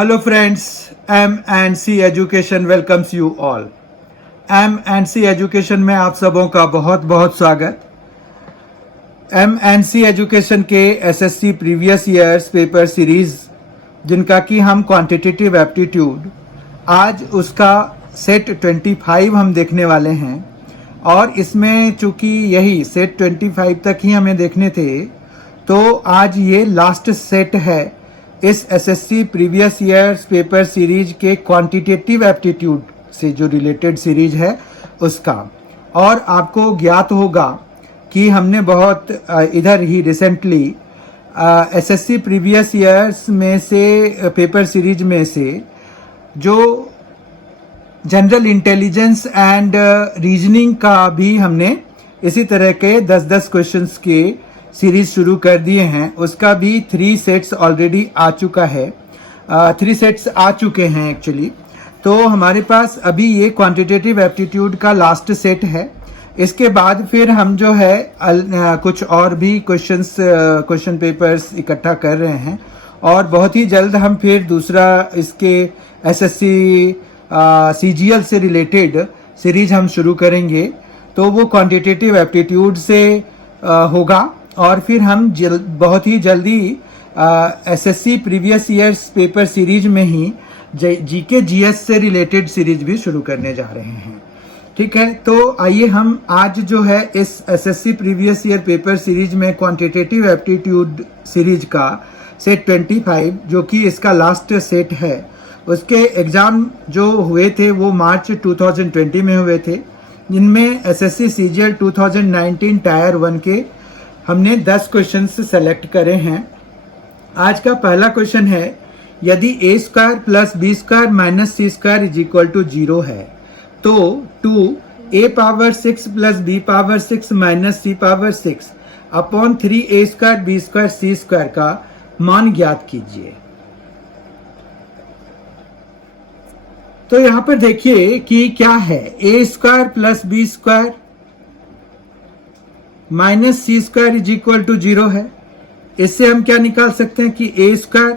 Hello friends, M&C Education welcomes you all. M&C Education में आप सबों का बहुत बहुत स्वागत। M&C Education के SSC previous years paper series जिनका कि हम क्वांटिटेटिव एप्टीट्यूड आज उसका सेट 25 हम देखने वाले हैं और इसमें चूंकि यही सेट 25 तक ही हमें देखने थे तो आज ये लास्ट सेट है इस SSC previous years paper series के क्वांटिटेटिव एप्टीट्यूड से जो रिलेटेड सीरीज है उसका। और आपको ज्ञात होगा कि हमने बहुत इधर ही रिसेंटली एसएससी प्रीवियस ईयर्स में से पेपर सीरीज में से जो जनरल इंटेलिजेंस एंड रीजनिंग का भी हमने इसी तरह के 10-10 क्वेश्चंस के सीरीज शुरू कर दिए हैं। उसका भी 3 सेट्स ऑलरेडी आ चुका है, 3 सेट्स आ चुके हैं एक्चुअली। तो हमारे पास अभी ये क्वांटिटेटिव एप्टीट्यूड का लास्ट सेट है। इसके बाद फिर हम जो है कुछ और भी क्वेश्चन पेपर्स इकट्ठा कर रहे हैं और बहुत ही जल्द हम फिर दूसरा इसके एसएससी सीजीएल से रिलेटेड सीरीज हम शुरू करेंगे। तो वो क्वांटिटेटिव एप्टीट्यूड से होगा और फिर हम बहुत ही जल्दी SSC previous years paper series में ही जीके जीएस से रिलेटेड सीरीज भी शुरू करने जा रहे हैं। ठीक है, तो आइए हम आज जो है इस SSC previous year paper series में क्वांटिटेटिव एप्टीट्यूड सीरीज का सेट 25 जो कि इसका लास्ट सेट है, उसके एग्जाम जो हुए थे वो मार्च 2020 में हुए थे, जिनमें एसएससी सीजीएल 2019 टायर 1 के हमने 10 क्वेश्चंस सेलेक्ट करे हैं। आज का पहला क्वेश्चन है, यदि A square plus B square minus C square is equal to 0 है तो 2a power 6 plus B power 6 minus सी power 6 upon 3a square B square C square का मान ज्ञात कीजिए। तो यहां पर देखिए कि क्या है, A square plus B square minus C square is equal to 0 है। इससे हम क्या निकाल सकते हैं कि A square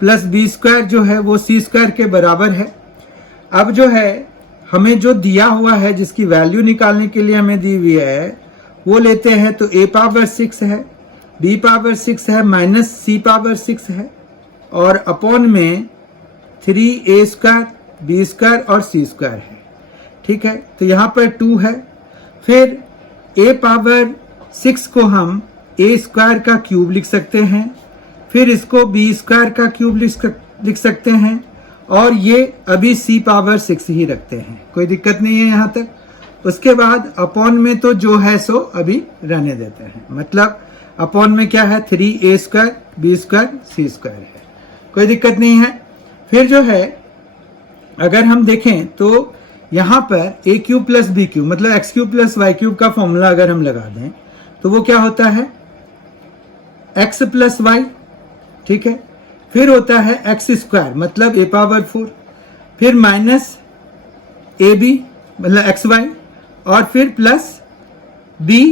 plus B square जो है वो सी स्क्वायर के बराबर है। अब जो है हमें जो दिया हुआ है, जिसकी वैल्यू निकालने के लिए हमें दी हुई है, वो लेते हैं तो ए पावर 6 है, बी पावर 6 है, माइनस सी पावर 6 है और अपॉन में 3a स्क्वायर बी स्क्वायर और सी स्क्वायर है। ठीक है, तो यहाँ पर 2 है। फिर a पावर 6 को हम a स्क्वायर का क्यूब लिख सकते हैं, फिर इसको b स्क्वायर का क्यूब लिख सकते हैं और ये अभी c पावर 6 ही रखते हैं, कोई दिक्कत नहीं है यहाँ तक। उसके बाद अपॉन में तो जो है सो अभी रहने देते हैं, मतलब अपॉन में क्या है 3a square B square C square है, कोई दिक्कत नहीं है। फिर जो है अगर हम देखें तो यहाँ पर a cube plus b cube मतलब x cube plus y cube का फॉर्मूला अगर हम लगा दें तो वो क्या होता है, एक्स प्लस वाई। ठीक है, फिर होता है एक्स स्क्वायर मतलब ए पावर 4, फिर माइनस ए बी मतलब एक्स वाई और फिर प्लस बी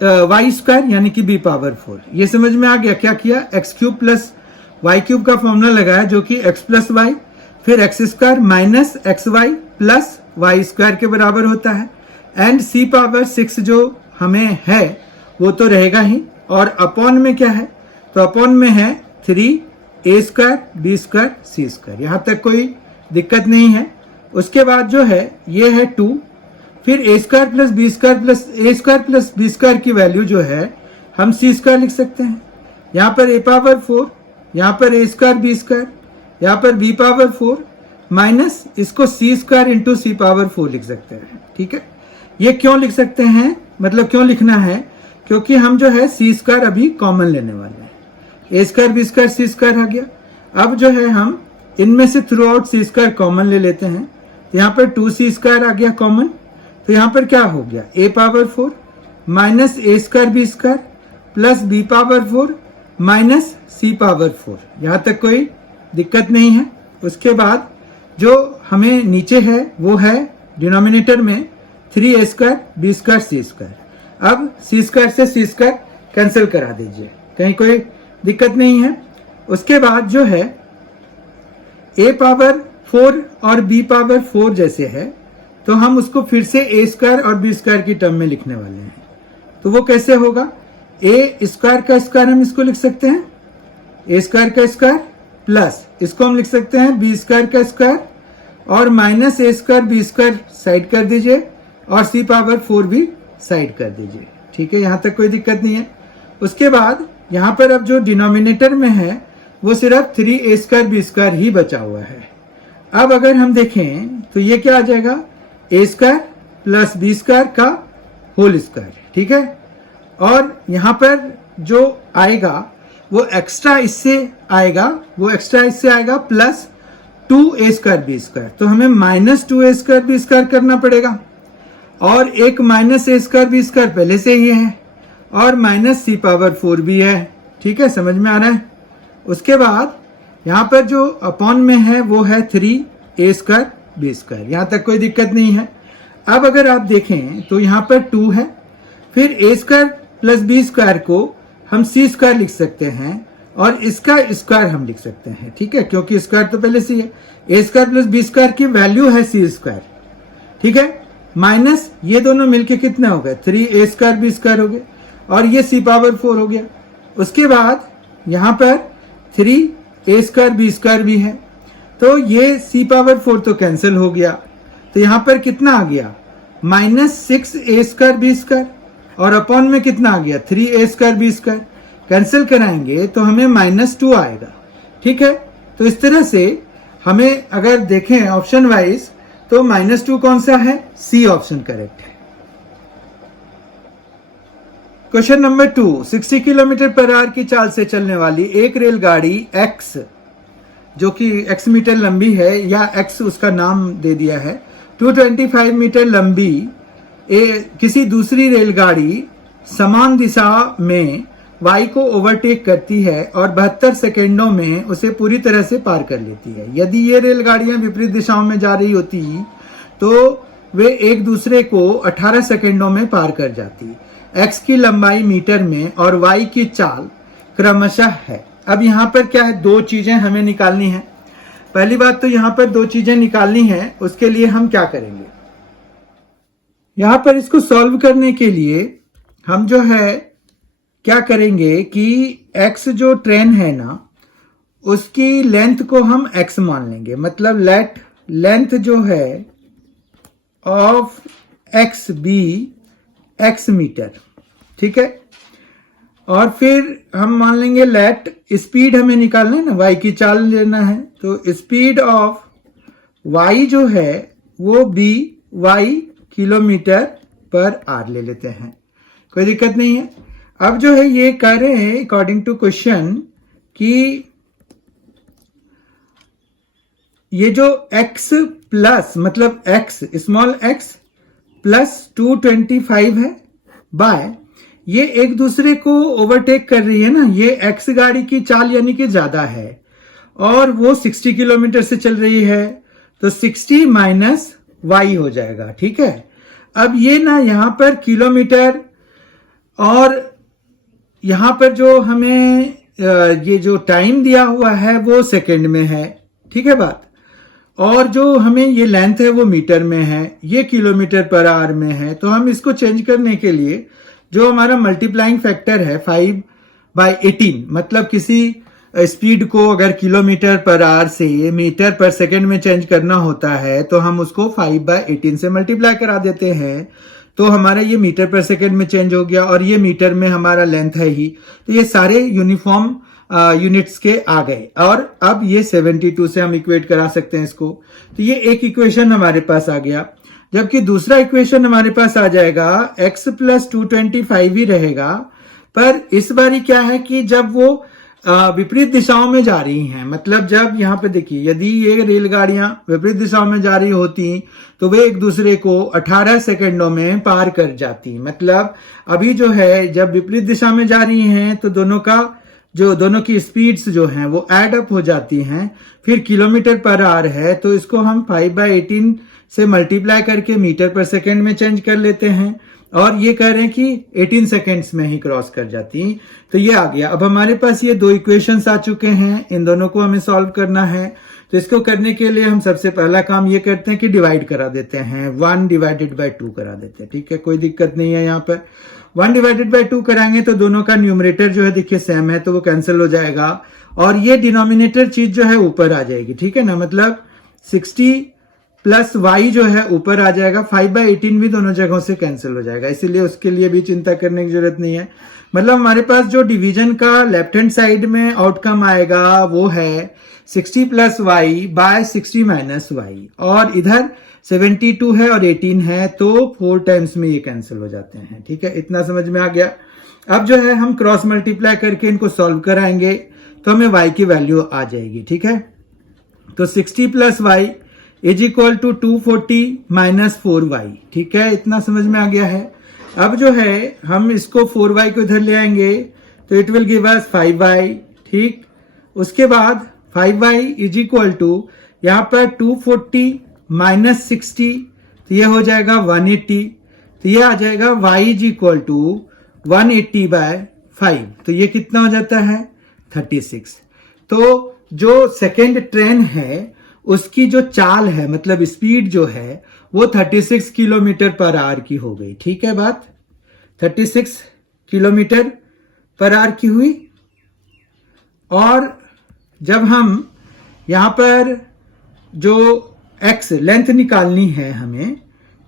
वाई स्क्वायर यानी कि बी पावर 4। ये समझ में आ गया क्या किया, x cube plus y cube का फॉर्मूला लगाया जो कि एक्स प्लस वाई, फिर x square minus x y plus y square के बराबर होता है एंड सी पावर 6 जो हमें है वो तो रहेगा ही। और अपॉन में क्या है, तो अपॉन में है 3a square B square C square, यहां तक कोई दिक्कत नहीं है। उसके बाद जो है ये है 2, फिर a square plus B square plus a square plus B square की वैल्यू जो है हम सी स्क्वायर लिख सकते हैं। यहाँ पर a पावर 4, यहाँ पर a स्क्वायर बी स्क्वायर, यहाँ पर b पावर 4 माइनस इसको सी स्क्वायर इंटू सी पावर 4 लिख सकते हैं। ठीक है, ये क्यों लिख सकते हैं, मतलब क्यों लिखना है, क्योंकि हम जो है सी स्क्वायर अभी कॉमन लेने वाले हैं, ए square B square C square आ गया। अब जो है हम इनमें से थ्रू आउट सी स्क्वायर कॉमन ले लेते हैं, यहाँ पर 2c स्क्वायर आ गया कॉमन, तो यहाँ पर क्या हो गया a power 4 minus a square B square plus B power 4 minus C power 4, यहाँ तक कोई दिक्कत नहीं है। उसके बाद जो हमें नीचे है वो है डिनोमिनेटर में 3a square B square C square. अब सी स्क्वायर से सी स्क्वायर कैंसिल करा दीजिए, कहीं कोई दिक्कत नहीं है। उसके बाद जो है a पावर 4 और b पावर 4 जैसे है, तो हम उसको फिर से a स्क्वायर और b स्क्वायर की टर्म में लिखने वाले हैं। तो वो कैसे होगा? a स्क्वायर का स्क्वायर हम इसको लिख सकते हैं, a स्क्वायर का स्क्वायर प्लस इसको हम लिख सकते हैं b स्क्वायर का स्क्वायर और minus a square b square side कर दीजिए और c पावर 4 भी साइड कर दीजिए। ठीक है, यहां तक कोई दिक्कत नहीं है। उसके बाद यहां पर अब जो डिनोमिनेटर में है वो सिर्फ 3a स्क्वायर b स्क्वायर ही बचा हुआ है। अब अगर हम देखें तो ये क्या आ जाएगा? a square plus b square का होल स्क्वायर। ठीक है, और यहां पर जो आएगा वो एक्स्ट्रा इससे आएगा, plus 2a square b square. तो हमें minus 2a square b square करना पड़ेगा और एक minus a square b square पहले से ही है और माइनस c पावर 4 भी है। ठीक है, समझ में आ रहा है? उसके बाद यहाँ पर जो अपॉन में है वो है 3a स्क्वायर b स्क्वायर। यहाँ तक कोई दिक्कत नहीं है। अब अगर आप देखें तो यहाँ पर 2 है, फिर a square plus b square को हम c स्क्वायर लिख सकते हैं और इसका स्क्वायर हम लिख सकते हैं। ठीक है, क्योंकि स्क्वायर तो पहले से ही है। a square plus b square की वैल्यू है c स्क्वायर। ठीक है, माइनस ये दोनों मिलके कितना हो गए? 3a स्क्वायर b स्क्वायर हो गए और ये c पावर 4 हो गया। उसके बाद यहाँ पर 3a स्क्वायर b स्क्वायर भी है, तो ये c पावर 4 तो कैंसिल हो गया। तो यहाँ पर कितना आ गया? Minus 6a square b square और अपॉन में कितना आ गया? 3a square b square. Cancel कराएंगे तो हमें -2 आएगा। ठीक है, तो इस तरह से हमें अगर देखें ऑप्शन वाइज तो -2 कौन सा है? सी ऑप्शन करेक्ट है। Question number 2, 60 kilometre per hour की चाल से चलने वाली एक रेलगाड़ी x, जो कि x मीटर लंबी है या x उसका नाम दे दिया है, 225 मीटर लंबी किसी दूसरी रेलगाड़ी समान दिशा में y को ओवरटेक करती है और 72 सेकेंडों में उसे पूरी तरह से पार कर लेती है। यदि ये रेलगाड़ियां विपरीत दिशाओं में जा रही होती तो वे एक दूसरे को 18 सेकेंडों में पार कर जाती। x की लंबाई मीटर में और y की चाल क्रमशः है। अब यहाँ पर क्या है? 2 चीजें हमें निकालनी है। पहली बात तो यहाँ पर 2 चीजें निकालनी है, उसके लिए हम क्या करेंगे? यहाँ पर इसको सॉल्व करने के लिए हम जो है क्या करेंगे कि x जो ट्रेन है ना उसकी लेंथ को हम x मान लेंगे। मतलब लेंथ जो है of x b x metre. ठीक है, और फिर हम मान लेंगे लेट स्पीड हमें निकालना है ना, y की चाल लेना है, तो स्पीड ऑफ y जो है वो by किलोमीटर पर आवर ले लेते हैं। कोई दिक्कत नहीं है। अब जो है ये कह रहे हैं अकॉर्डिंग टू क्वेश्चन कि ये जो x प्लस मतलब x स्मॉल x प्लस 225 है बाय ये एक दूसरे को ओवरटेक कर रही है ना, ये x गाड़ी की चाल यानी कि ज्यादा है और वो 60 किलोमीटर से चल रही है, तो 60 माइनस y हो जाएगा। ठीक है, अब ये ना यहां पर किलोमीटर और यहां पर जो हमें ये जो टाइम दिया हुआ है वो सेकंड में है। ठीक है बात, और जो हमें ये लेंथ है वो मीटर में है, ये किलोमीटर पर आवर में है। तो हम इसको चेंज करने के लिए जो हमारा मल्टीप्लाइंग फैक्टर है 5/18, मतलब किसी स्पीड को अगर किलोमीटर पर आवर से मीटर पर सेकंड में चेंज करना होता है तो हम उसको 5/18 से मल्टीप्लाई करा देते हैं, तो हमारा ये मीटर पर सेकंड में चेंज हो गया और ये मीटर में हमारा लेंथ है ही, तो ये सारे यूनिफॉर्म यूनिट्स के आ गए। और अब ये 72 से हम इक्वेट करा सकते हैं इसको, तो ये एक इक्वेशन हमारे पास आ गया। जबकि दूसरा इक्वेशन हमारे पास आ जाएगा x प्लस 225 ही रहेगा, पर इस बारी क्या है कि जब वो विपरीत दिशाओं में जा रही हैं, मतलब जब यहाँ पे देखिए यदि ये रेलगाड़ियां विपरीत दिशाओं में जा रही होती तो वे एक दूसरे को 18 सेकंडों में पार कर जाती। मतलब अभी जो है जब विपरीत दिशा में जा रही हैं तो दोनों की स्पीड्स जो हैं वो ऐड अप हो जाती हैं, फिर किलोमीटर पर आवर है तो इसको हम 5/18 से मल्टीप्लाई करके मीटर पर सेकंड में चेंज कर लेते हैं और ये कह रहे हैं कि 18 सेकेंड्स में ही क्रॉस कर जाती हैं। तो ये आ गया। अब हमारे पास ये दो इक्वेशंस आ चुके हैं, इन दोनों को हमें सॉल्व करना है। तो इसको करने के लिए हम सबसे पहला काम ये करते हैं कि डिवाइड करा देते हैं, 1 डिवाइडेड बाय 2 करा देते हैं। ठीक है, कोई दिक्कत नहीं है। यहाँ पर 1 डिवाइडेड बाय 2 कराएंगे तो दोनों का न्यूमरेटर जो है देखिए सेम है, तो वो कैंसिल हो जाएगा और ये डिनोमिनेटर चीज जो है ऊपर आ जाएगी। ठीक है ना, मतलब 60 प्लस y जो है ऊपर आ जाएगा, 5/18 भी दोनों जगहों से कैंसिल हो जाएगा, इसीलिए उसके लिए भी चिंता करने की जरूरत नहीं है। मतलब हमारे पास जो डिवीजन का लेफ्ट हैंड साइड में आउटकम आएगा वो है 60 plus y by 60 minus y, और इधर 72 है और 18 है, तो 4 टाइम्स में ये कैंसिल हो जाते हैं। ठीक है, इतना समझ में आ गया। अब जो है हम क्रॉस मल्टीप्लाई करके इनको सॉल्व कराएंगे तो हमें y की वैल्यू आ जाएगी। ठीक है, तो 60 plus y is equal to 240 minus 4y। ठीक है, इतना समझ में आ गया है। अब जो है हम इसको 4y को इधर ले आएंगे तो it will give us 5y। ठीक, उसके बाद 5y इज इक्वल टू यहाँ पर 240 माइनस 60, तो ये हो जाएगा 180, तो ये आ जाएगा y इज इक्वल टू 180/5, तो ये कितना हो जाता है 36। तो जो सेकेंड ट्रेन है उसकी जो चाल है, मतलब स्पीड जो है वो 36 किलोमीटर पर आवर की हो गई। ठीक है, बात 36 किलोमीटर पर आवर की हुई। और जब हम यहां पर जो x लेंथ निकालनी है हमें,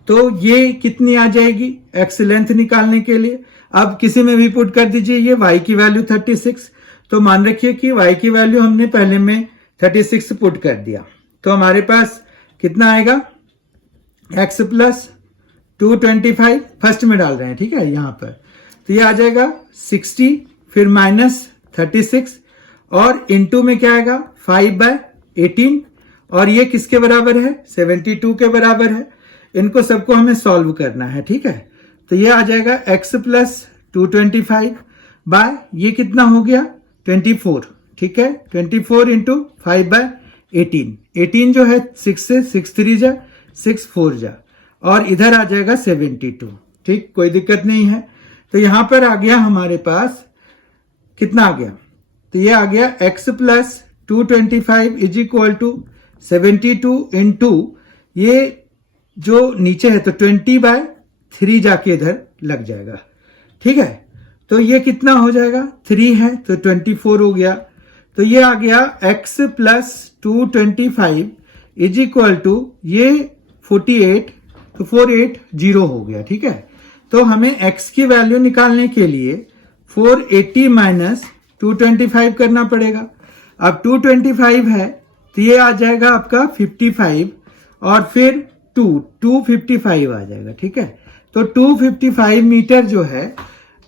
तो ये कितनी आ जाएगी x लेंथ निकालने के लिए। अब किसी में भी पुट कर दीजिए ये y की वैल्यू 36, तो मान रखिए कि y की वैल्यू हमने पहले में 36 पुट कर दिया, तो हमारे पास कितना आएगा x प्लस 225 फर्स्ट में डाल रहे हैं। ठीक है, यहां पर तो ये आ जाएगा 60, फिर माइनस 36 और इनटू में क्या आएगा 5/18, और ये किसके बराबर है 72 के बराबर है। इनको सबको हमें सॉल्व करना है। ठीक है, तो ये आ जाएगा x प्लस 225 बाय ये कितना हो गया 24। ठीक है, 24 इंटू 5/18, 18 जो है 6 से 6 3 जा 6 4 जा, और इधर आ जाएगा 72। ठीक, कोई दिक्कत नहीं है। तो यहां पर आ गया हमारे पास कितना आ गया, तो ये आ गया x plus 225 is equal to 72 into ये जो नीचे है तो 20/3 जाके इधर लग जाएगा। ठीक है, तो ये कितना हो जाएगा 3 है तो 24 हो गया, तो ये आ गया x plus 225 is equal to ये 48, तो 480 हो गया। ठीक है, तो हमें x की वैल्यू निकालने के लिए 480 माइनस 225 करना पड़ेगा। अब 225 है तो ये आ जाएगा आपका 55 और फिर 255 आ जाएगा। ठीक है, तो 255 मीटर जो है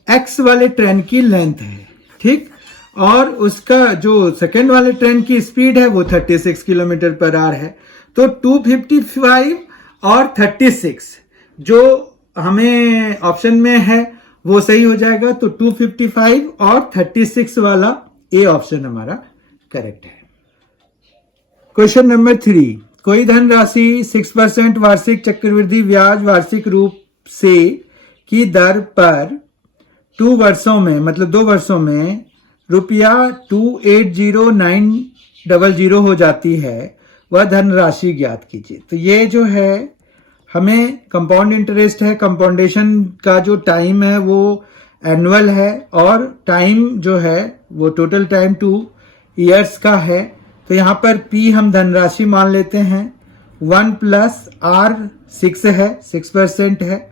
x वाले ट्रेन की लेंथ है। ठीक, और उसका जो सेकेंड वाले ट्रेन की स्पीड है वो 36 किलोमीटर पर आवर है। तो 255 और 36 जो हमें ऑप्शन में है वो सही हो जाएगा, तो 255 और 36 वाला ए ऑप्शन हमारा करेक्ट है। क्वेश्चन नंबर 3, कोई धनराशि 6% वार्षिक चक्रवृद्धि ब्याज वार्षिक रूप से की दर पर 2 वर्षों में, मतलब 2 वर्षों में रुपया 280900 हो जाती है, वह धनराशि ज्ञात कीजिए। तो ये जो है हमें कंपाउंड इंटरेस्ट है, कंपाउंडेशन का जो टाइम है वो एनुअल है, और टाइम जो है वो टोटल टाइम 2 इयर्स का है। तो यहाँ पर P हम धनराशि मान लेते हैं 1 प्लस R 6 है, 6% है,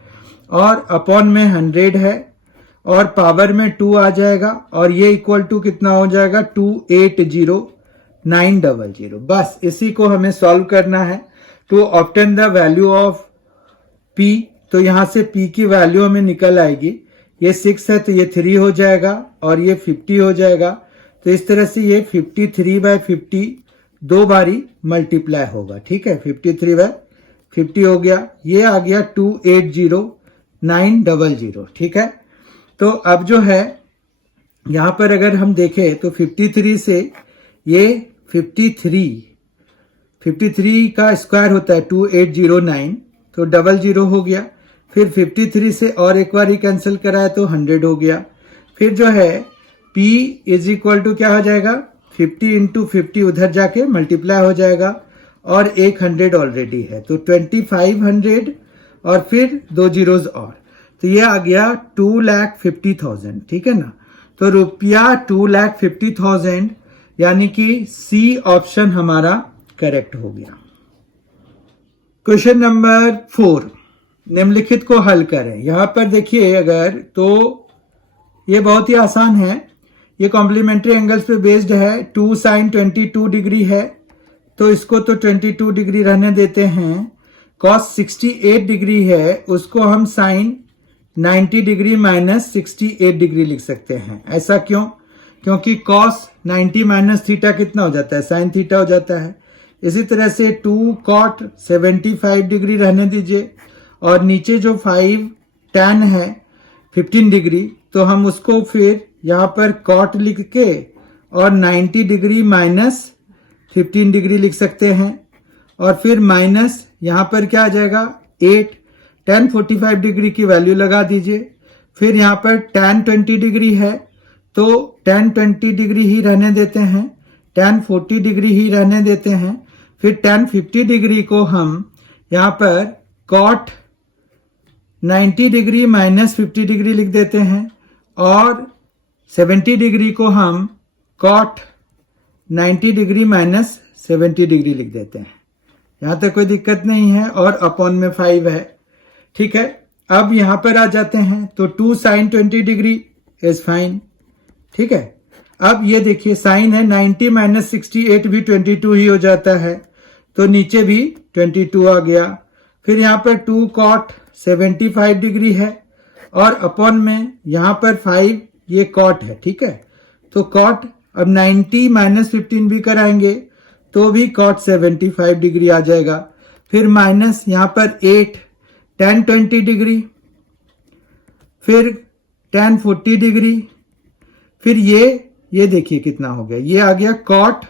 और अपॉन में 100 है, और पावर में 2 आ जाएगा, और ये इक्वल टू कितना हो जाएगा 280900। बस इसी को हमें सॉल्व करना है to obtain the value of P। तो यहां से P की वैल्यू हमें निकल आएगी, ये 6 है तो ये 3 हो जाएगा, और ये 50 हो जाएगा। तो इस तरह से ये 53/50 2 बारी मल्टीप्लाई होगा। ठीक है, 53/50 हो गया, ये आ गया 280900। ठीक है, तो अब जो है यहां पर अगर हम देखें तो 53 से ये 53 का स्क्वायर होता है 2809, तो 00 हो गया, फिर 53 से और एक बार ही कैंसिल कराए तो 100 हो गया। फिर जो है P इज इक्वल टू क्या हो जाएगा, 50 इंटू 50 उधर जाके मल्टीप्लाई हो जाएगा और एक 100 ऑलरेडी है तो 2500 और फिर 2 जीरोज और, तो ये आ गया 2,50,000। ठीक है ना, तो रुपया 2,50,000 यानी कि सी ऑप्शन हमारा करेक्ट हो गया। क्वेश्चन नंबर 4, निम्नलिखित को हल करें। यहां पर देखिए अगर तो ये बहुत ही आसान है, ये कॉम्प्लीमेंट्री एंगल्स पे बेस्ड है। 2 sin 22 डिग्री है तो इसको तो 22 डिग्री रहने देते हैं। cos 68 डिग्री है, उसको हम sin 90 डिग्री माइनस 68 डिग्री लिख सकते हैं। ऐसा क्यों? क्योंकि cos 90 माइनस थीटा कितना हो जाता है, sin थीटा हो जाता है। इसी तरह से 2 cot 75 डिग्री रहने दीजिए और नीचे जो 5 tan है 15 डिग्री, तो हम उसको फिर यहाँ पर cot लिख के और 90 डिग्री माइनस 15 डिग्री लिख सकते हैं और फिर माइनस यहाँ पर क्या आ जाएगा 8 tan 45 डिग्री की वैल्यू लगा दीजिए। फिर यहाँ पर tan 20 डिग्री है तो tan 20 डिग्री ही रहने देते हैं, tan 40 डिग्री ही रहने देते हैं। फिर tan 50 डिग्री को हम यहाँ पर cot 90 डिग्री माइनस 50 डिग्री लिख देते हैं और 70 डिग्री को हम cot 90 डिग्री माइनस 70 डिग्री लिख देते हैं। यहां तक कोई दिक्कत नहीं है और अपॉन में 5 है। ठीक है, अब यहां पर आ जाते हैं तो 2 sin 20 डिग्री इज फाइन। ठीक है, अब ये देखिए साइन है 90 माइनस 68 भी 22 ही हो जाता है तो नीचे भी 22 आ गया। फिर यहाँ पर 2 cot 75 डिग्री है और अपॉन में यहाँ पर 5 ये cot है। ठीक है, तो cot अब 90 माइनस 15 भी कराएंगे तो भी cot 75 डिग्री आ जाएगा। फिर माइनस यहाँ पर 8 tan 20 डिग्री, फिर tan 40 डिग्री, फिर ये देखिए कितना हो गया, ये आ गया cot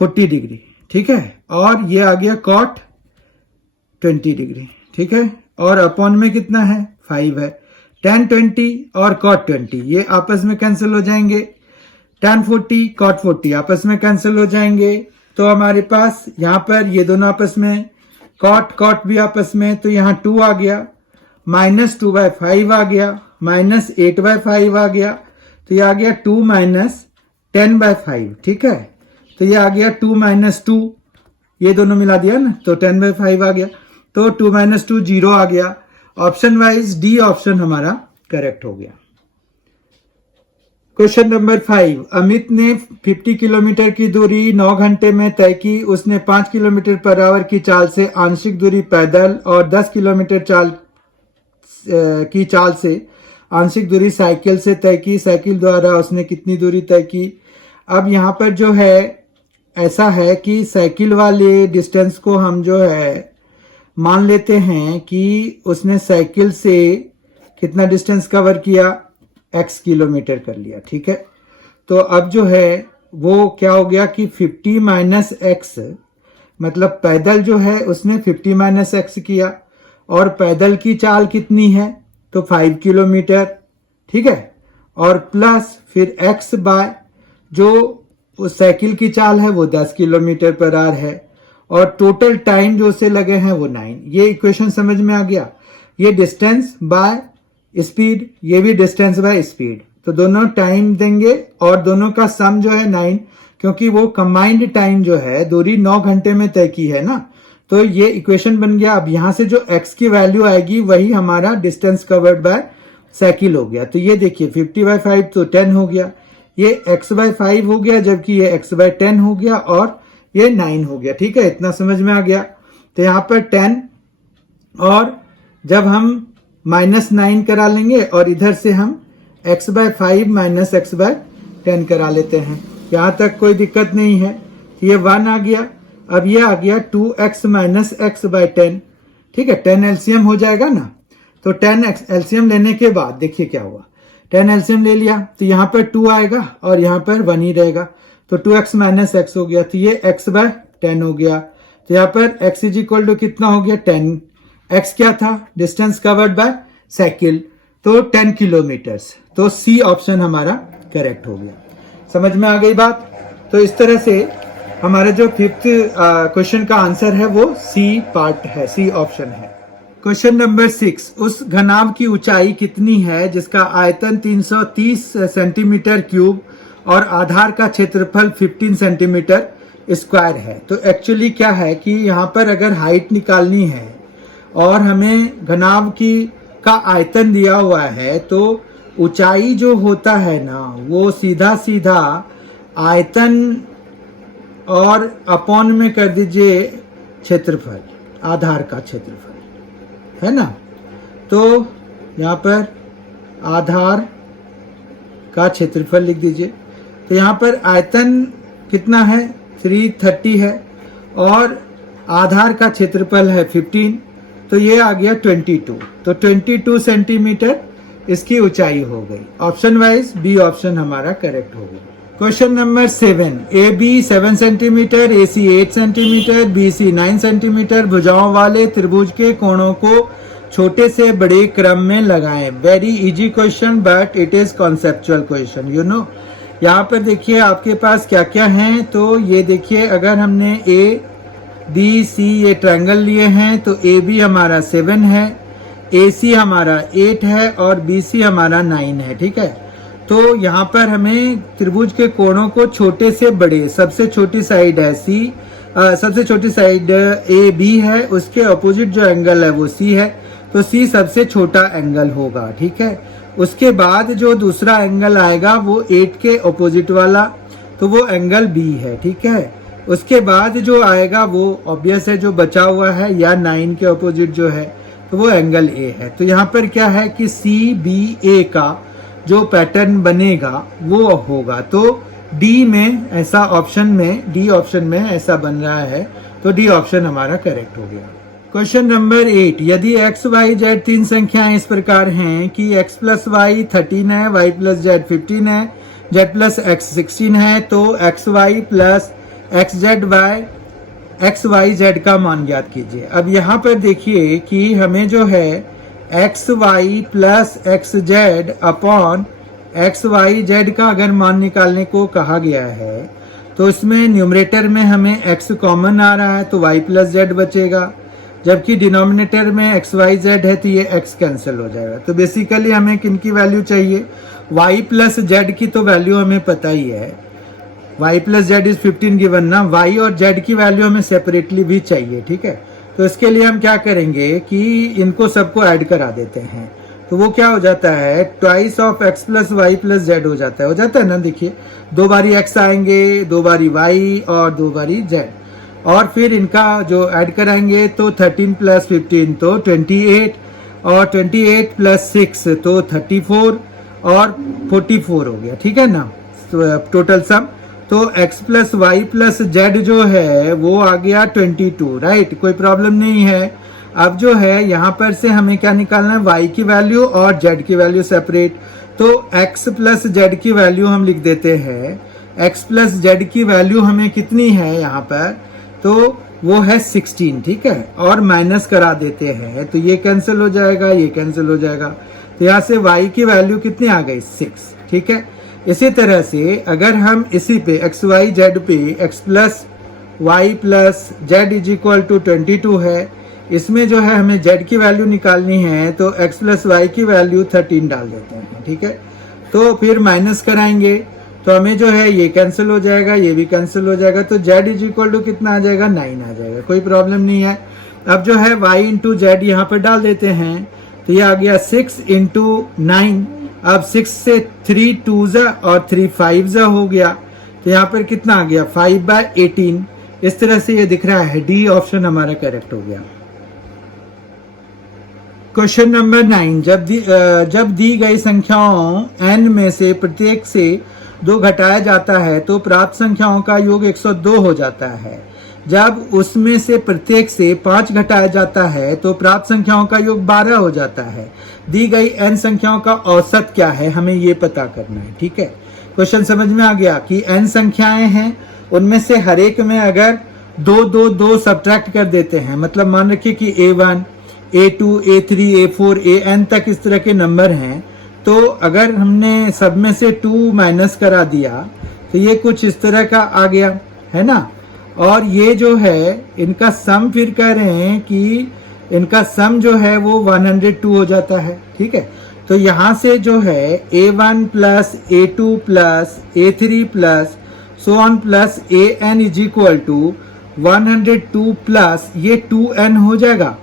40 डिग्री। ठीक है, और ये आ गया cot 20 डिग्री। ठीक है, और अपॉन में कितना है 5 है। tan 20 और cot 20 ये आपस में कैंसिल हो जाएंगे, tan 40 cot 40 आपस में कैंसिल हो जाएंगे। तो हमारे पास यहाँ पर ये दोनों आपस में, cot भी आपस में, तो यहाँ 2 आ गया, माइनस 2/5 आ गया, माइनस 8/5 आ गया, तो ये आ गया 2 माइनस 10/5। ठीक है, तो ये आ गया 2 माइनस 2, ये दोनों मिला दिया ना तो 10/5 आ गया, तो 2 माइनस 2 0 आ गया। ऑप्शन वाइज डी ऑप्शन हमारा करेक्ट हो गया। क्वेश्चन नंबर 5, अमित ने 50 किलोमीटर की दूरी 9 घंटे में तय की। उसने 5 किलोमीटर पर आवर की चाल से आंशिक दूरी पैदल और 10 किलोमीटर की चाल से आंशिक दूरी साइकिल से तय की। साइकिल द्वारा उसने कितनी दूरी तय की? अब यहाँ पर जो है ऐसा है कि साइकिल वाले डिस्टेंस को हम जो है मान लेते हैं कि उसने साइकिल से कितना डिस्टेंस कवर किया, x किलोमीटर कर लिया। ठीक है, तो अब जो है वो क्या हो गया कि 50 माइनस एक्स, मतलब पैदल जो है उसने 50 माइनस एक्स किया और पैदल की चाल कितनी है तो 5 किलोमीटर। ठीक है, और प्लस फिर x बाय जो उस साइकिल की चाल है वो 10 किलोमीटर पर आवर है और टोटल टाइम जो उसे लगे हैं वो 9। ये इक्वेशन समझ में आ गया। ये डिस्टेंस बाय स्पीड, ये भी डिस्टेंस बाय स्पीड, तो दोनों टाइम देंगे और दोनों का सम जो है 9, क्योंकि वो कंबाइंड टाइम जो है दूरी 9 घंटे में तय की है ना, तो ये इक्वेशन बन गया। अब यहां से जो x की वैल्यू आएगी वही हमारा डिस्टेंस कवर्ड बाय साइकिल हो गया। तो ये देखिए 50/5 तो 10 हो गया, ये x/5 हो गया, जबकि ये x/10 हो गया और ये 9 हो गया। ठीक है, इतना समझ में आ गया। तो यहाँ पर 10 और जब हम -9 करा लेंगे और इधर से हम x/5 माइनस x/10 करा लेते हैं, यहाँ तक कोई दिक्कत नहीं है। ये 1 आ गया। अब ये आ गया 2x माइनस x/10। ठीक है, 10 एलसीएम हो जाएगा ना, तो 10 एलसीएम लेने के बाद देखिए क्या हुआ, 10 एलसीएम ले लिया तो यहाँ पर 2 आएगा और यहाँ पर 1 ही रहेगा, तो 2x माइनस x हो गया, तो ये x/10 हो गया। तो यहाँ पर x इज इक्वल टू कितना हो गया 10, x क्या था, डिस्टेंस कवर्ड बाय साइकिल, तो 10 किलोमीटर्स, तो सी ऑप्शन हमारा करेक्ट हो गया। समझ में आ गई बात। तो इस तरह से हमारा जो फिफ्थ क्वेश्चन का आंसर है वो सी पार्ट है, सी ऑप्शन है। क्वेश्चन नंबर 6, उस घनाभ की ऊंचाई कितनी है जिसका आयतन 330 सेंटीमीटर क्यूब और आधार का क्षेत्रफल 15 सेंटीमीटर स्क्वायर है। तो एक्चुअली क्या है कि यहाँ पर अगर हाइट निकालनी है और हमें घनाभ का आयतन दिया हुआ है, तो ऊंचाई जो होता है ना वो सीधा सीधा आयतन और अपॉन में कर दीजिए क्षेत्रफल, आधार का क्षेत्रफल, है ना। तो यहाँ पर आधार का क्षेत्रफल लिख दीजिए। तो यहाँ पर आयतन कितना है, 330 है, और आधार का क्षेत्रफल है 15, तो ये आ गया 22। तो 22 सेंटीमीटर इसकी ऊंचाई हो गई। ऑप्शन वाइज बी ऑप्शन हमारा करेक्ट हो गया। Question number 7, a b 7 centimetre, a c 8 centimetre, b c 9 centimetre भुजाओं वाले त्रिभुज के कोणों को छोटे से बड़े क्रम में लगाएं। Very easy question but it is conceptual question, you know. यहाँ पर देखिए आपके पास क्या क्या है। तो ये देखिए, अगर हमने ए बी सी ये ट्रायंगल लिए हैं तो ए बी हमारा 7 है, ए सी हमारा 8 है और बी सी हमारा 9 है, ठीक है। तो यहाँ पर हमें त्रिभुज के कोणों को छोटे से बड़े, सबसे छोटी साइड है सी, सबसे छोटी साइड ए बी है, उसके अपोजिट जो एंगल है वो सी है, तो सी सबसे छोटा एंगल होगा, ठीक है। उसके बाद जो दूसरा एंगल आएगा वो 8 के अपोजिट वाला, तो वो एंगल बी है, ठीक है। उसके बाद जो आएगा वो ऑब्वियस है, जो बचा हुआ है या 9 के अपोजिट जो है तो वो एंगल ए है। तो यहाँ पर क्या है कि सी बी ए का जो पैटर्न बनेगा वो होगा। तो डी में ऐसा ऑप्शन में, डी ऑप्शन में ऐसा बन रहा है, तो डी ऑप्शन हमारा करेक्ट हो गया। क्वेश्चन नंबर 8, यदि x, y, z तीन संख्याएं इस प्रकार हैं कि x प्लस वाई 13 है, y प्लस जेड 15 है, z प्लस x 16 है, तो x y plus x y z का मान ज्ञात कीजिए। अब यहाँ पर देखिए कि हमें जो है x y plus x z upon x y z का अगर मान निकालने को कहा गया है, तो इसमें न्यूमरेटर में हमें x कॉमन आ रहा है तो y प्लस जेड बचेगा, जबकि डिनोमिनेटर में एक्स वाई जेड है तो ये x कैंसिल हो जाएगा। तो बेसिकली हमें किन की वैल्यू चाहिए, y प्लस जेड की तो वैल्यू हमें पता ही है, y plus z is 15 given ना, y और z की वैल्यू हमें सेपरेटली भी चाहिए, ठीक है। तो इसके लिए हम क्या करेंगे कि इनको सबको ऐड करा देते हैं, तो वो क्या हो जाता है, twice of x plus y plus z हो जाता है ना। देखिए 2 बारी x आएंगे, 2 बारी y और 2 बारी z, और फिर इनका जो ऐड कराएंगे तो 13 प्लस 15 तो 28, और 28 प्लस 6 तो 34 और 44 हो गया, ठीक है ना। तो टोटल सम तो x plus y plus z जो है वो आ गया 22, राइट, कोई प्रॉब्लम नहीं है। अब जो है यहाँ पर से हमें क्या निकालना है, y की वैल्यू और z की वैल्यू सेपरेट। तो x प्लस जेड की वैल्यू हम लिख देते हैं, x प्लस जेड की वैल्यू हमें कितनी है यहाँ पर, तो वो है 16, ठीक है, और माइनस करा देते हैं तो ये कैंसिल हो जाएगा, ये कैंसिल हो जाएगा। तो यहाँ से y की वैल्यू कितनी आ गई, 6, ठीक है। इसी तरह से अगर हम इसी पे एक्स वाई जेड पे x plus y plus z is equal to 22 है, इसमें जो है हमें z की वैल्यू निकालनी है तो x प्लस वाई की वैल्यू 13 डाल देते हैं, ठीक है। तो फिर माइनस कराएंगे तो हमें जो है ये कैंसिल हो जाएगा, ये भी कैंसिल हो जाएगा, तो z इज इक्वल टू कितना आ जाएगा, 9 आ जाएगा, कोई प्रॉब्लम नहीं है। अब जो है y इंटू जेड यहाँ पर डाल देते हैं, तो ये आ गया 6 इंटू 9। अब 6 से 3 2 और 3 5 हो गया, तो यहाँ पर कितना आ गया, 5/18। इस तरह से ये दिख रहा है, डी ऑप्शन हमारा करेक्ट हो गया। क्वेश्चन नंबर 9, जब दी गई संख्याओं n में से प्रत्येक से 2 घटाया जाता है तो प्राप्त संख्याओं का योग 102 हो जाता है। जब उसमें से प्रत्येक से 5 घटाया जाता है तो प्राप्त संख्याओं का योग 12 हो जाता है। दी गई n संख्याओं का औसत क्या है, हमें ये पता करना है, ठीक है। क्वेश्चन समझ में आ गया कि n संख्याएं हैं, उनमें से हर एक में अगर 2 2 2 सब्ट्रैक्ट कर देते हैं, मतलब मान रखिए कि a1 A2, A3, A4, AN तक इस तरह के नंबर हैं, तो अगर हमने सब में से 2 माइनस करा दिया तो ये कुछ इस तरह का आ गया, है ना। और ये जो है इनका सम फिर कह रहे हैं कि इनका सम जो है वो 102 हो जाता है, ठीक है। तो यहां से जो है A1 plus A2 plus A3 plus so on plus AN is equal to 102 plus ये 2N हो जाएगा।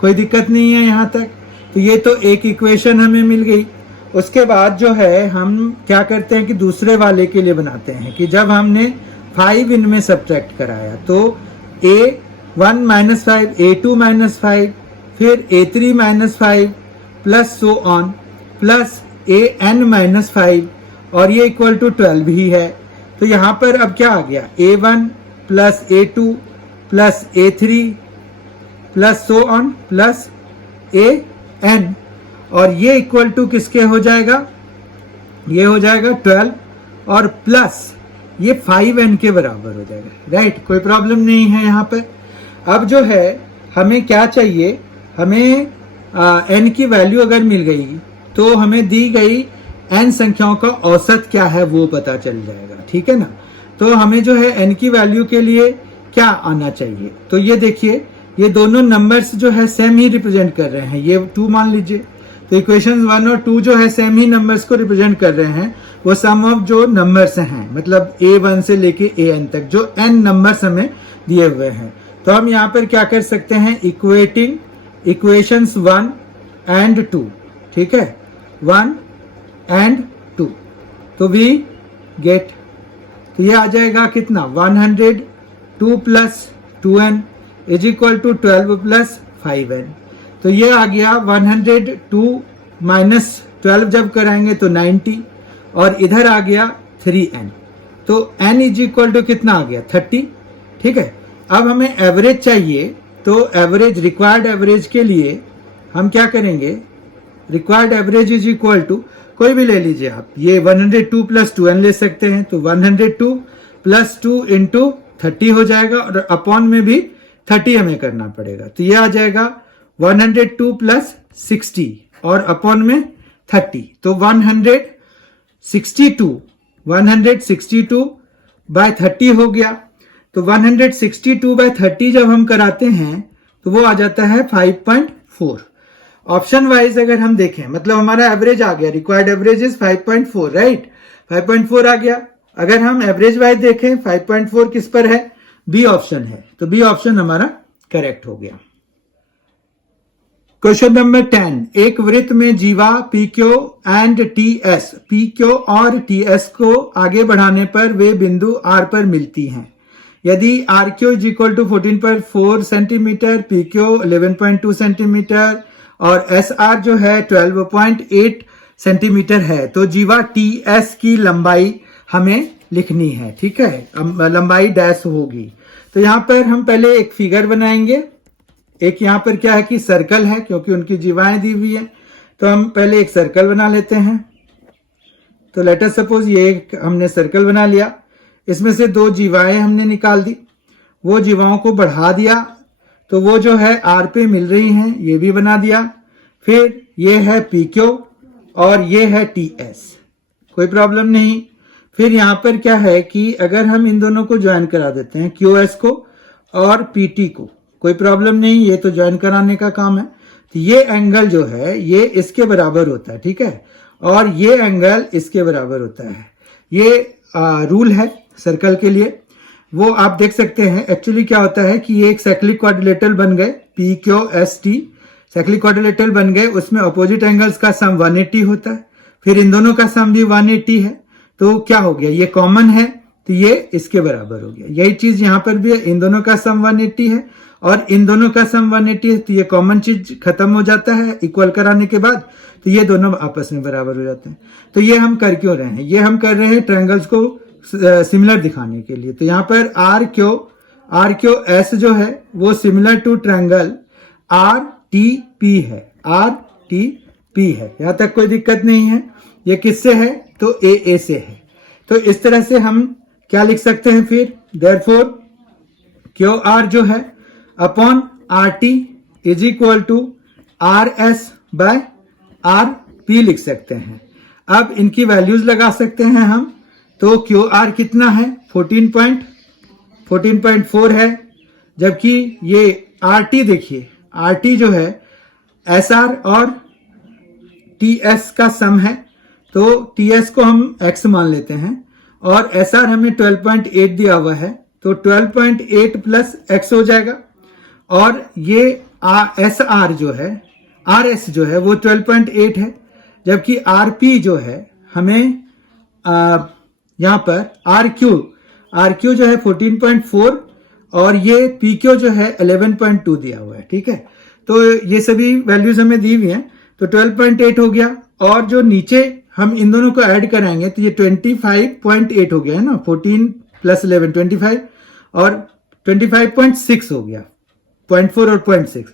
कोई दिक्कत नहीं है यहाँ तक। तो ये तो एक इक्वेशन हमें मिल गई। उसके बाद जो है हम क्या करते हैं कि दूसरे वाले के लिए बनाते हैं कि जब हमने 5 इनमें सब्ट्रैक्ट कराया तो A1 माइनस 5, A2 माइनस 5, फिर A3 minus 5 plus so on plus AN minus 5 और ये इक्वल टू 12 ही है। तो यहाँ पर अब क्या आ गया, A1 plus A2 plus A3 plus so on plus AN और ये इक्वल टू किसके हो जाएगा, ये हो जाएगा 12 और प्लस ये 5N के बराबर हो जाएगा, राइट। कोई प्रॉब्लम नहीं है यहाँ पे। अब जो है हमें क्या चाहिए, हमें N की वैल्यू अगर मिल गई तो हमें दी गई N संख्याओं का औसत क्या है वो पता चल जाएगा, ठीक है ना। तो हमें जो है N की वैल्यू के लिए क्या आना चाहिए, तो ये देखिए ये दोनों नंबर्स जो है सेम ही रिप्रेजेंट कर रहे हैं। ये 2 मान लीजिए, तो इक्वेशंस 1 और 2 जो है सेम ही नंबर्स को रिप्रेजेंट कर रहे हैं। वो सम ऑफ जो नंबर्स हैं, मतलब A1 से लेके AN तक जो N नंबर्स हमें दिए हुए हैं। तो हम यहाँ पर क्या कर सकते हैं, इक्वेटिंग इक्वेशंस 1 एंड 2, ठीक है, 1 एंड 2, तो वी गेट, तो ये आ जाएगा कितना, 102 plus 2N is equal to 12 plus 5N। तो ये आ गया 102 माइनस 12 जब कराएंगे तो 90 और इधर आ गया 3N। तो N इज इक्वल टू कितना आ गया, 30, ठीक है। अब हमें एवरेज चाहिए, तो एवरेज, रिक्वायर्ड एवरेज के लिए हम क्या करेंगे, required average is equal to कोई भी ले लीजिए आप, ये 102 प्लस 2N ले सकते हैं, तो 102 प्लस 2 इंटू 30 हो जाएगा और अपॉन में भी 30 हमें करना पड़ेगा। तो ये आ जाएगा 102 प्लस 60 और अपॉन में 30, तो 162 बाय 30 हो गया। तो 162 बाय 30 जब हम कराते हैं तो वो आ जाता है 5.4। ऑप्शन वाइज अगर हम देखें, मतलब हमारा एवरेज आ गया, रिक्वायर्ड एवरेज इज 5.4, राइट, 5.4 आ गया। अगर हम एवरेज वाइज देखें 5.4 किस पर है, बी ऑप्शन है, तो बी ऑप्शन हमारा करेक्ट हो गया। क्वेश्चन नंबर 10, एक वृत्त में जीवा PQ एंड TS, PQ और TS को आगे बढ़ाने पर वे बिंदु R पर मिलती हैं। यदि RQ is equal to 14.4 centimetre, PQ 11.2 centimetre और SR जो है 12.8 सेंटीमीटर है, तो जीवा TS की लंबाई हमें लिखनी है, ठीक है, लंबाई डैश होगी। तो यहां पर हम पहले एक फिगर बनाएंगे। एक यहां पर क्या है कि सर्कल है, क्योंकि उनकी जीवाएं दी हुई है, तो हम पहले एक सर्कल बना लेते हैं। तो लेट अस सपोज ये एक हमने सर्कल बना लिया, इसमें से 2 जीवाएं हमने निकाल दी, वो जीवाओं को बढ़ा दिया, तो वो जो है R पे मिल रही हैं, ये भी बना दिया। फिर ये है PQ और ये है TS, कोई प्रॉब्लम नहीं। फिर यहां पर क्या है कि अगर हम इन दोनों को ज्वाइन करा देते हैं, QS को और PT को, कोई प्रॉब्लम नहीं, ये तो ज्वाइन कराने का काम है। तो ये एंगल जो है ये इसके बराबर होता है, ठीक है, और ये एंगल इसके बराबर होता है। ये रूल है सर्कल के लिए, वो आप देख सकते हैं। एक्चुअली क्या होता है कि ये एक साइक्लिक क्वाड्रिलेटरल बन गए, PQST साइक्लिक क्वाड्रिलेटरल बन गए, उसमें अपोजिट एंगल्स का सम 180 होता है, फिर इन दोनों का सम भी 180 है। तो क्या हो गया, ये कॉमन है, तो ये इसके बराबर हो गया। यही चीज यहां पर भी है, इन दोनों का सम 180 है और इन दोनों का सम 180 है, तो ये कॉमन चीज खत्म हो जाता है इक्वल कराने के बाद, तो ये दोनों आपस में बराबर हो जाते हैं। तो ये हम कर क्यों रहे हैं, ये हम कर रहे हैं ट्रायंगल्स को सिमिलर दिखाने के लिए। तो यहाँ पर RQS जो है वो सिमिलर टू ट्रायंगल RTP है, RTP है, यहां तक कोई दिक्कत नहीं है। ये किससे है, तो AA से है। तो इस तरह से हम क्या लिख सकते हैं फिर, देयरफॉर QR जो है upon RT is equal to r s by r p लिख सकते हैं। अब इनकी वैल्यूज लगा सकते हैं हम। तो क्यू आर कितना है 14.4 है, जबकि ये आर टी देखिए, आर टी जो है एस आर और टी एस का सम है, तो टी एस को हम एक्स मान लेते हैं और एस आर हमें 12.8 दिया हुआ है, तो 12.8 प्लस एक्स हो जाएगा। और ये एस आर जो है, आर एस जो है वो 12.8 है, जबकि आर पी जो है हमें यहाँ पर आर क्यू जो है 14.4 और ये पी क्यू जो है 11.2 दिया हुआ है। ठीक है, तो ये सभी वैल्यूज हमें दी हुई हैं, तो 12.8 हो गया। और जो नीचे हम इन दोनों को ऐड कराएंगे तो ये 25.8 हो गया है ना, 14 प्लस 11 25 और 25.6 हो गया, 0.4 और 0.6,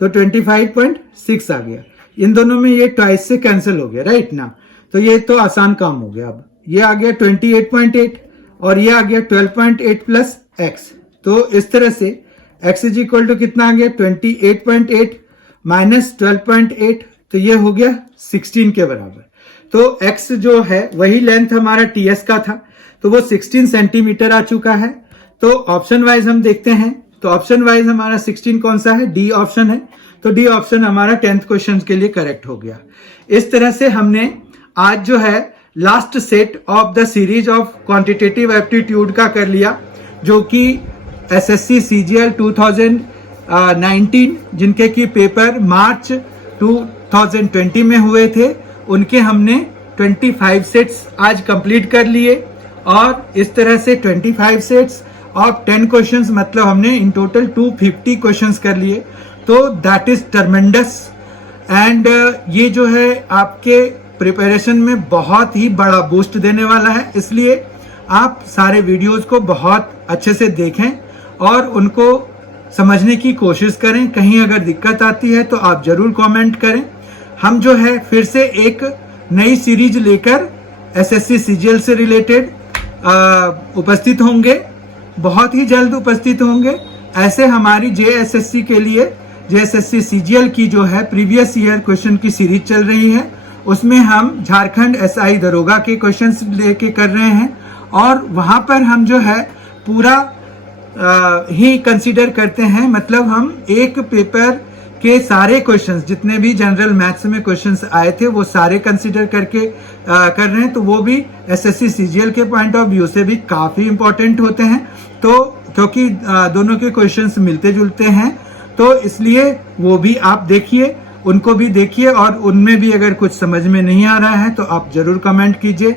तो 25.6 आ गया। इन दोनों में ये ट्वाइस से कैंसिल हो गया, राइट ना। तो ये तो आसान काम हो गया। अब ये आ गया 28.8 और ये आ गया 12.8 प्लस एक्स। तो इस तरह से x इज इक्वल टू कितना आ गया 28.8 माइनस 12.8, तो ये हो गया 16 के बराबर। तो x जो है वही लेंथ हमारा ts का था, तो वो 16 सेंटीमीटर आ चुका है। तो ऑप्शन वाइज हम देखते हैं, तो ऑप्शन वाइज हमारा 16 कौन सा है, डी ऑप्शन है। तो डी ऑप्शन हमारा 10th क्वेश्चन के लिए करेक्ट हो गया। इस तरह से हमने आज जो है last set of the series of quantitative aptitude का कर लिया, जो कि एसएससी सीजीएल 2019 जिनके की पेपर मार्च 2020 में हुए थे, उनके हमने 25 सेट्स आज कंप्लीट कर लिए। और इस तरह से 25 सेट्स ऑफ 10 क्वेश्चंस, मतलब हमने इन टोटल 250 क्वेश्चंस कर लिए। तो दैट इज टर्मेंडस एंड ये जो है आपके प्रिपरेशन में बहुत ही बड़ा बूस्ट देने वाला है। इसलिए आप सारे वीडियोस को बहुत अच्छे से देखें और उनको समझने की कोशिश करें। कहीं अगर दिक्कत आती है तो आप जरूर कमेंट करें। हम जो है फिर से एक नई सीरीज लेकर एसएससी सीजीएल से रिलेटेड उपस्थित होंगे, बहुत ही जल्द उपस्थित होंगे। ऐसे हमारी जेएसएससी के लिए, जेएसएससी सीजीएल की जो है प्रीवियस ईयर क्वेश्चन की सीरीज चल रही है, उसमें हम झारखंड एसआई दरोगा के क्वेश्चंस लेके कर रहे हैं। और वहां पर हम जो है पूरा ही कंसीडर करते हैं, मतलब हम एक पेपर के सारे क्वेश्चंस, जितने भी जनरल मैथ्स में क्वेश्चंस आए थे वो सारे कंसीडर करके कर रहे हैं। तो वो भी एसएससी सीजीएल के पॉइंट ऑफ व्यू से भी काफी इंपॉर्टेंट होते हैं। तो क्योंकि दोनों के क्वेश्चंस मिलते जुलते हैं, तो इसलिए वो भी आप देखिए, उनको भी देखिए, और उनमें भी अगर कुछ समझ में नहीं आ रहा है तो आप जरूर कमेंट कीजिए।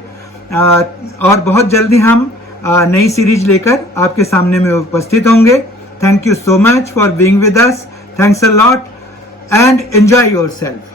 और बहुत जल्दी हम नई सीरीज लेकर आपके सामने में उपस्थित होंगे। Thank you so much for being with us. Thanks a lot and enjoy yourself.